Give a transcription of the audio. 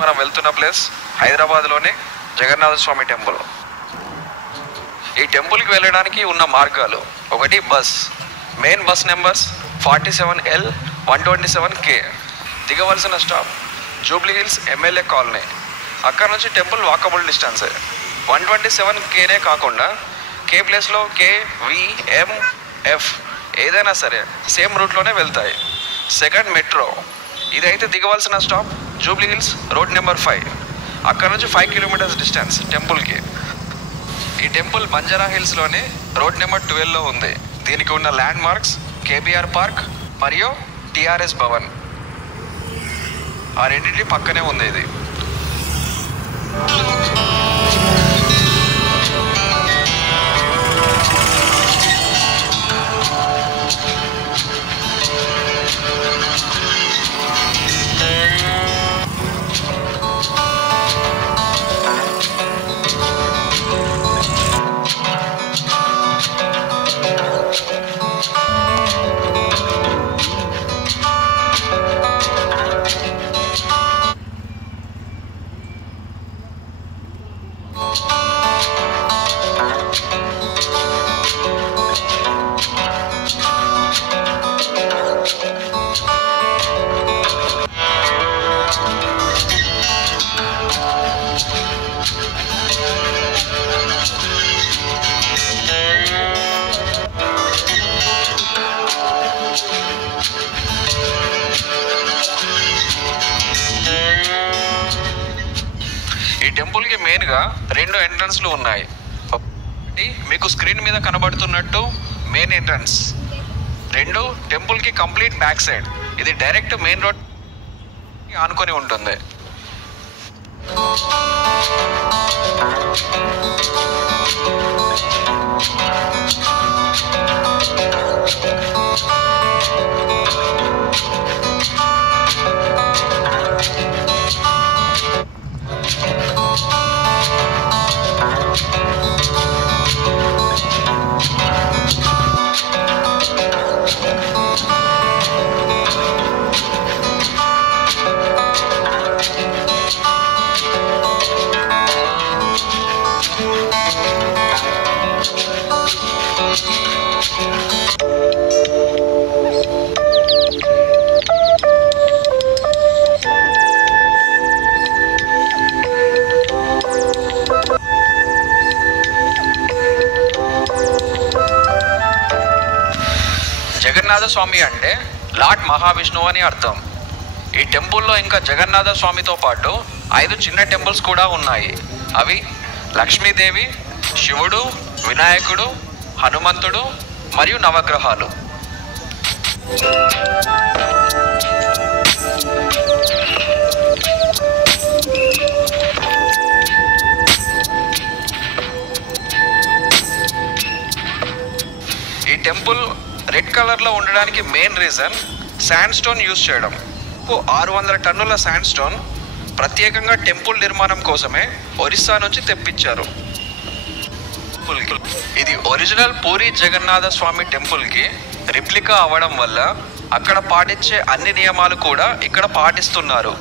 మనం వెళ్తున్న ప్లేస్ హైదరాబాద్లోని జగన్నాథ స్వామి టెంపుల్. ఈ టెంపుల్కి వెళ్ళడానికి ఉన్న మార్గాలు: ఒకటి bus, main bus numbers 47L 127K. దిగవలసిన stop Jubilee Hills MLA colony. అక్కడ నుంచి టెంపుల్ వాకబుల్ డిస్టెన్సే. 127Kనే కాకుండా K ప్లేస్లో K, V, M, F ఏదైనా సరే సేమ్ రూట్లోనే వెళ్తాయి. Second metro. ఇదైతే దిగవలసిన stop Jubilee Hills road number 5. అక్కడ నుంచి 5 కిలోమీటర్స్ డిస్టెన్స్ టెంపుల్కి. ఈ టెంపుల్ బంజారా హిల్స్లోని రోడ్ నెంబర్ 12లో ఉంది. దీనికి ఉన్న ల్యాండ్ మార్క్స్ కేబీఆర్ పార్క్ మరియు TRS భవన్. ఆ రెండింటి పక్కనే ఉంది ఇది. ఈ టెంపుల్కి మెయిన్గా 2 ఎంట్రన్స్లు ఉన్నాయి. ఒకటి మీకు స్క్రీన్ మీద కనబడుతున్నట్టు మెయిన్ ఎంట్రన్స్. 2 టెంపుల్కి కంప్లీట్ బ్యాక్ సైడ్. ఇది డైరెక్ట్ మెయిన్ రోడ్ ఆనుకొని ఉంటుంది. జగన్నాథ స్వామి అంటే లార్డ్ మహావిష్ణువు అని అర్థం. ఈ టెంపుల్లో ఇంకా జగన్నాథ స్వామితో పాటు 5 చిన్న టెంపుల్స్ కూడా ఉన్నాయి. అవి లక్ష్మీదేవి, శివుడు, వినాయకుడు, హనుమంతుడు మరియు నవగ్రహాలు. ఈ టెంపుల్ రెడ్ కలర్లో ఉండడానికి main reason sand stone use చేయడం. 600 టన్నుల శాండ్ స్టోన్ ప్రత్యేకంగా టెంపుల్ నిర్మాణం కోసమే ఒరిస్సా నుంచి తెప్పించారు. ఇది ఒరిజినల్ పూరి జగన్నాథ స్వామి టెంపుల్కి రిప్లికా అవ్వడం వల్ల అక్కడ పాటించే అన్ని నియమాలు కూడా ఇక్కడ పాటిస్తున్నారు.